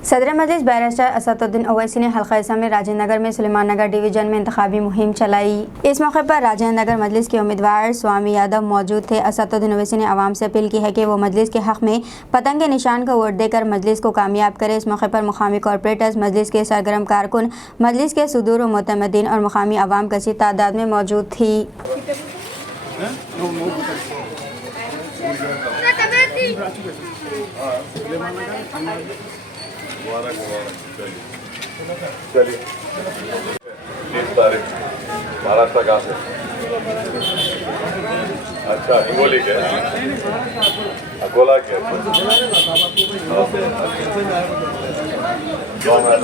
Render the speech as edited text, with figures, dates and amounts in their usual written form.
सदर मजलिस बैरिस्टर असदुद्दीन ओवैसी ने हल्का में राजेंद्र नगर में सुलेमान नगर डिवीजन में इंतखाबी मुहिम चलाई। इस मौके पर राजेंद्र नगर मजलिस के उम्मीदवार स्वामी यादव मौजूद थे। असदुद्दीन ओवैसी ने आवाम से अपील की है कि वो मजलिस के हक में पतंग के निशान का वोट देकर मजलिस को कामयाब करे। इस मौके पर मुकामी कॉरपोरेटर्स, मजलिस के सरगर्म कारकुन, मजलिस के सुदूर मुतमद्दीन और मुकामी आवाम कसी तादाद में मौजूद थी। मुबारक मुबारक। चलिए 30 तारीख महाराष्ट्र कहाँ से? अच्छा, हिंगोली के, अकोला के। कौन है?